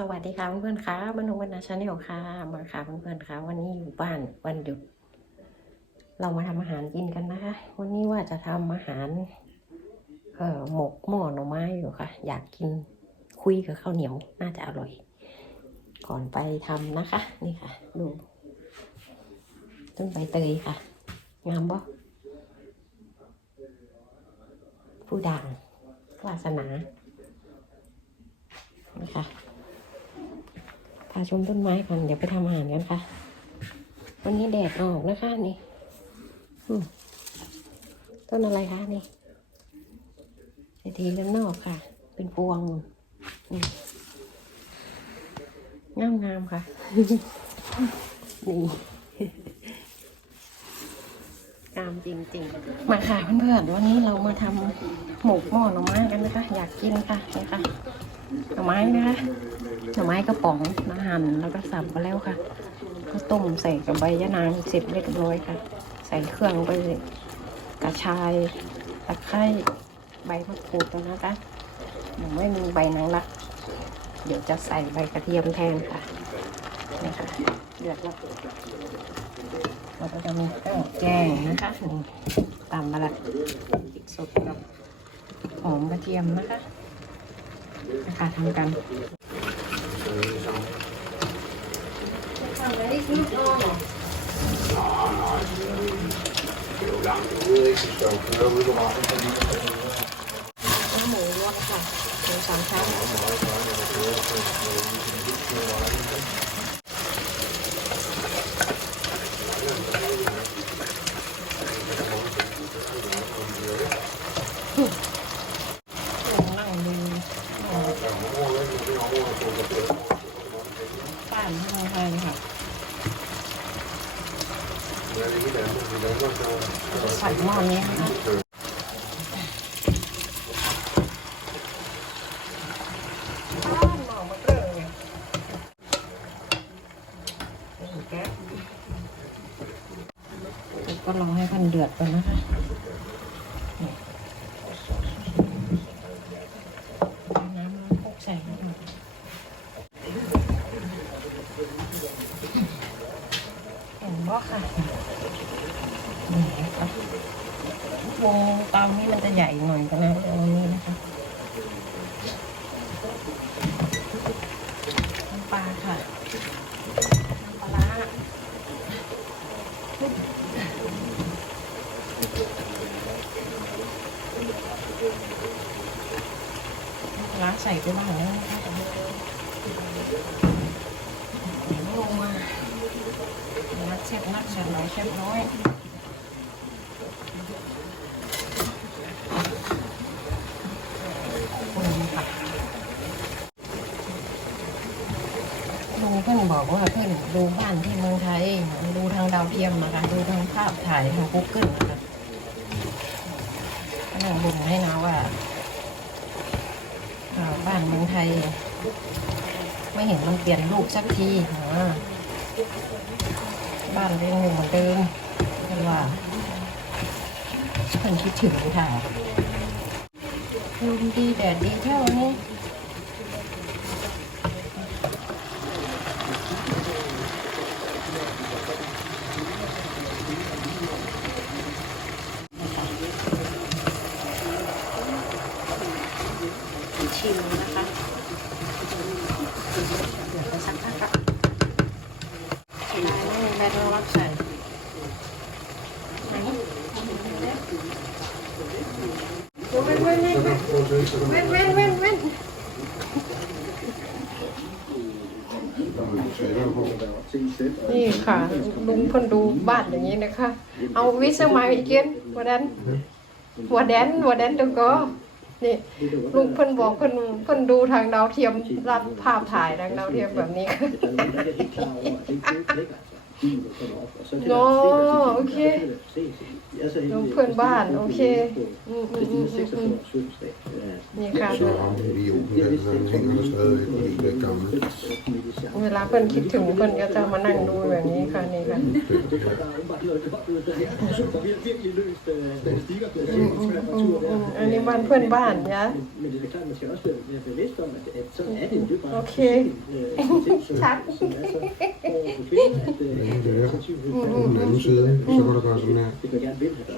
สวัสดีค่ะเพื่อนๆค่ะบรรทุกวันนาชาแนลค่ะ มาค่ะเพื่อนๆค่ะ วันนี้อยู่บ้านวันหยุด เรามาทำอาหารกินกันนะคะ วันนี้ว่าจะทำอาหาร เอ่อหมกหม้อหน่อไม้อยู่ค่ะ อยากกินคุยกับข้าวเหนียวน่าจะอร่อย ก่อนไปทำนะคะ นี่ค่ะ ดูต้นใบเตยค่ะ งามบ่ผู้ด่างวาสนานี่ค่ะาชมต้นไม้ก่อนเดี๋ยวไปทำอาหารกันค่ะ วันนี้แดดออกนะคะนี่ต้นอะไรคะนี่เศรษฐีเรือนนอกค่ะ เป็นพวงงามงามๆค่ะนี่ งามจริงๆ มาค่ะเพื่อนๆวันนี้เรามาทำหมกหม้อหน่อไม้กันนะคะ อยากกินค่ะนี่ค่ะหน่อไม้นะคะหน่อไม้กระป๋องมาหั่นแล้วก็สับไปแล้วค่ะ ก็ต้มใส่กับใบยะนางเสร็จเรียบร้อยค่ะ ใส่เครื่องไปเลยกระชายตะไคร้ใบมะกรูดแล้วนะคะยังไม่มีใบนางรัก เดี๋ยวจะใส่ใบกระเทียมแทนค่ะนี่ค่ะเดือดแล้ว เราก็จะมีเครื่องแกงนะคะตามมาละพริกสดกับหอมกระเทียมนะคะนะคะทำกันหมูลวกค่ะหมูสามชั้นนั่งดูป้านที่เมืองไทยค่ะ ใส่หม้อนี้นะคะป้านหม้อมะเนี่ยค่ะก็รอให้พันเดือดก่อนะคะน้ำแล้วคลุกใส่ให้หมดเห็นบ่ค่ะ นี่นะคะวงตามนี้มันจะใหญ่หน่อยกันนะตรงนี้นะคะน้ำปลาค่ะน้ำปลาน้ำปลาใส่ไปบ้างแล้วนะคะลงมานักเช็ดนักเช็ดน้อยเช็ดน้อย คนค่ะ ลุงเพื่อนบอกว่าเพื่อนดูบ้านที่เมืองไทย ดูทางดาวเทียมนะคะดูทางภาพถ่ายทาง Google นะคะก็นั่งบ่นให้นะว่าบ้านเมืองไทย ไม่เห็นมันเปลี่ยนรูปสักทีบ้านเรียงอยู่เหมือนเดิมเพื่นว่าเพื่อนคิดถึงค่ะลมดีแดดดีเท่านี้ ชิมนะคะเดี๋ยวไปสักพักค่ะได้ไม่แม่ต้องรับใส่ไหนเว้นเว้นเว้นเว้นเว้นเว้นเว้นเว้นนี่ค่ะลุงเพิ่นดูบ้านอย่างนี้นะคะ เอาวิสมัยอีกเกนวัแดนวัแดนวัแดนเดี๋ยวก็ นี่ลุงเพิ่นบอกเพิ่นเพิ่นดูทางดาวเทียมรับภาพถ่ายทางดาวเทียมแบบนี้ ค่ะ Nå, okay. Nogle på en barn, okay. Mm, mm, mm, mm, mm. นี่ค่ะ Så rammer vi idioten der, så han hænger der stadigvæk, fordi det er gammel. เวลาเพิ่นคิดถึงเพิ่นก็จะมานั่งดูแบบนี้ค่ะนี่ค่ะอืมอืมอืมอืมอันนี้บ้านเพื่อนบ้านยะ Men det er da klart, man skal også være være bevidst om, at, at sådan er det jo. Det er bare Okay. en ting, som, Tak. som er så over for kvinden, at øh, Ja, det På den anden side, og så går der bare sådan her.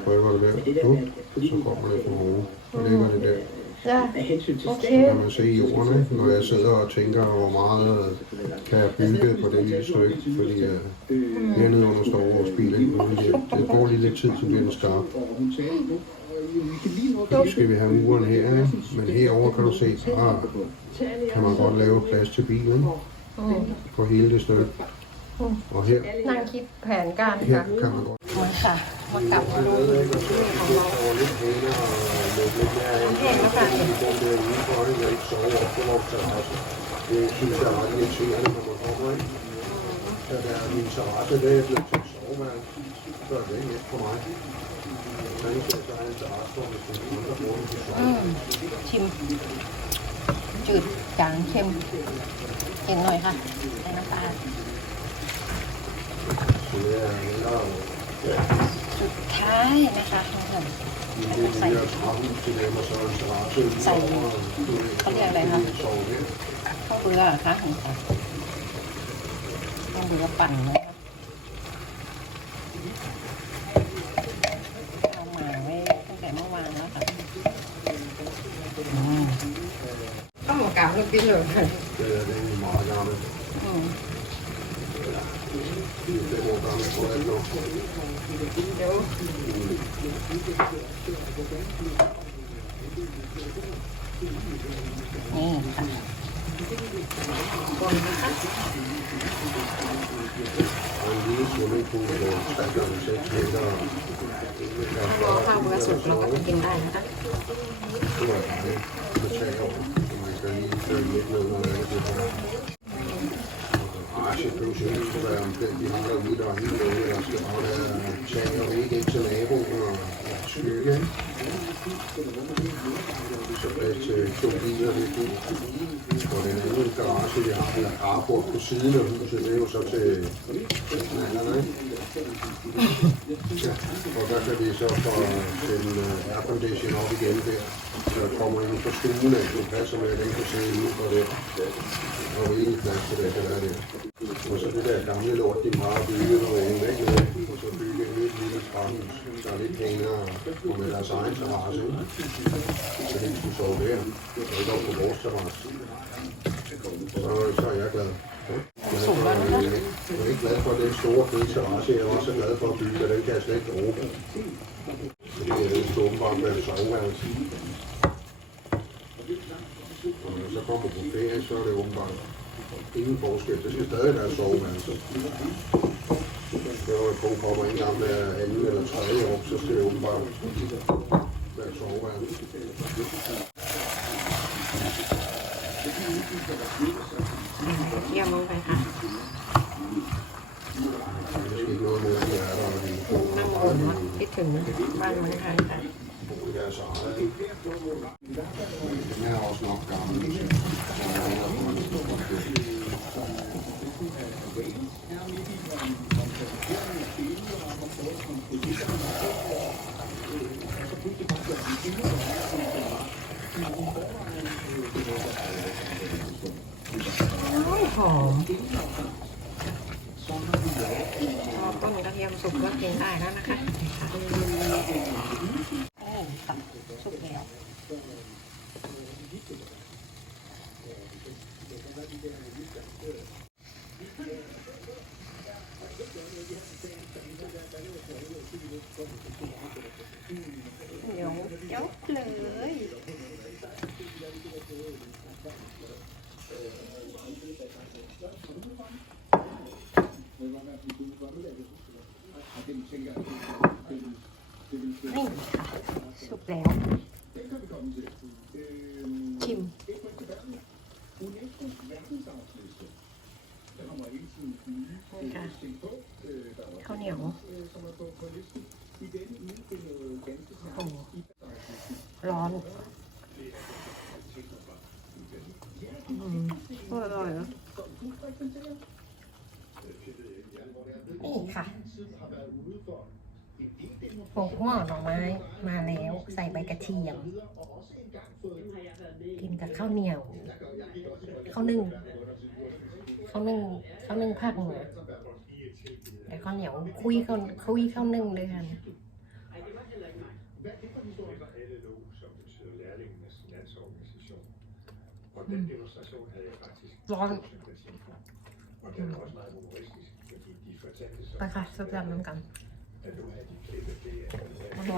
Trykker det der. nu, så kommer det på oven. Og det det der. Ja, okay. kan man se i jorden, når jeg sidder og tænker, hvor meget kan jeg bygge på det lille stykke, fordi uh, hernede under står vores bil, det, det går lige lidt tid, så bliver den skarp. Nu skal vi have muren her, ikke? men herover kan du se, ah, kan man godt lave plads til bilen อืม på hele det stykke. Og her, นั่งคิดแผนการ her ค่ะ kan man godt มาค่ะ มากลับมาดูที่ของเรา over lidt pæner og lukke lidt mere af. Okay, hvad gør I? Den der udenfor, ikke? Jeg ikke sover op på vores terrasse. Det synes jeg er ret irriterende, når man kommer, ikke? Så der er min terrasse, det er blevet til soveværelse. Så er det ikke lidt for mig. Så er det så er en terrasse, hvor man skal andre bruge den til อื sove. มชิม จืดจางเค็มเห็นหน่อยค่ะใส่น้ำตาล Så det er hellere สุดท้ายนะคะทุกคน i det lille træhus til dem, og så en terrasse udover. Kom her, hvad har? Sove her. ข้าวเบื่อค่ะเห็นค่ะข้าวเบื่อปั่นนะคะเอาหมาไว้ตั้งแต่เมื่อวานแล้วค่ะข้าวหมกกาวลูกกินเลย gange 6 meter. รอข้าวเบื่อสุกเราก็จะกินได้นะคะ Garage plus jeg være omkring de andre ude, der er helt nede. Der skal bare være tag og ikke ind til naboen og skygge. ikke? Så plads til to biler, det er. Og den anden garage, vi har, der er carport på siden af huset, det er jo så til knallerne, ikke? Ja, og der kan vi så få den uh, øh, aircondition op igen der, så der kommer ind på stuen af, det passer med, at den kan sidde ude for det. Og ikke plads til det der er der. Og så det der gamle lort, de bare bygget og en væk med, og så bygge et nyt lille træhus, der er lidt pænere og med deres egen terrasse. Så de skulle sove der, og ikke op på vores terrasse. Så, så er jeg glad. Ja. Jeg er, ikke glad for den store fede terrasse. Jeg er også glad for at bygge, og den kan jeg slet ikke bruge. Fordi jeg er jo åbenbart med det soveværelse. Og når jeg så kommer på ferie, så er det åbenbart ingen forskel. Det skal stadig være soveværelse. Når jeg kun kommer en gang med anden eller tredje år, så skal det åbenbart være soveværelse. เยี่ยมลงไปค่ะ Der er måske ikke noget med, at de er der, og de นั่งบนว่าคิดถึงบ้านเมืองไทยค่ะ bor i deres eget. Den er også nok gammel. Så jeg håber, at man skal få det. Ôi, hòm Cho ต้น กระเทียมสุกก็กินได้แล้วนะคะโอ้ตับสุกแล้วเดี๋ยวยกเลย นี่ค่ะสุก แล้วชิม ค่ะข้าวเหนียวโอ้ร้อนอืมอร่อยเนอะนี่ค่ะ โปกหม้อหน่อไม้มาแล้วใส่ใบกระเทียม กินกับข้าวเหนียวข้าวนึ่งข้าวนึ่งข้าวนึ่งภาคเหนือแต่ข้าวเหนียวคุยข้าวคุยข้าวนึ่งเลยค่ะ LLO, som betyder lærlingenes landsorganisation. Og den demonstration havde jeg faktisk ร้อน sympati for. Og den var også meget humoristisk, fordi de fortalte så, ไปค่ะสุดยอดน้ำกัน at nu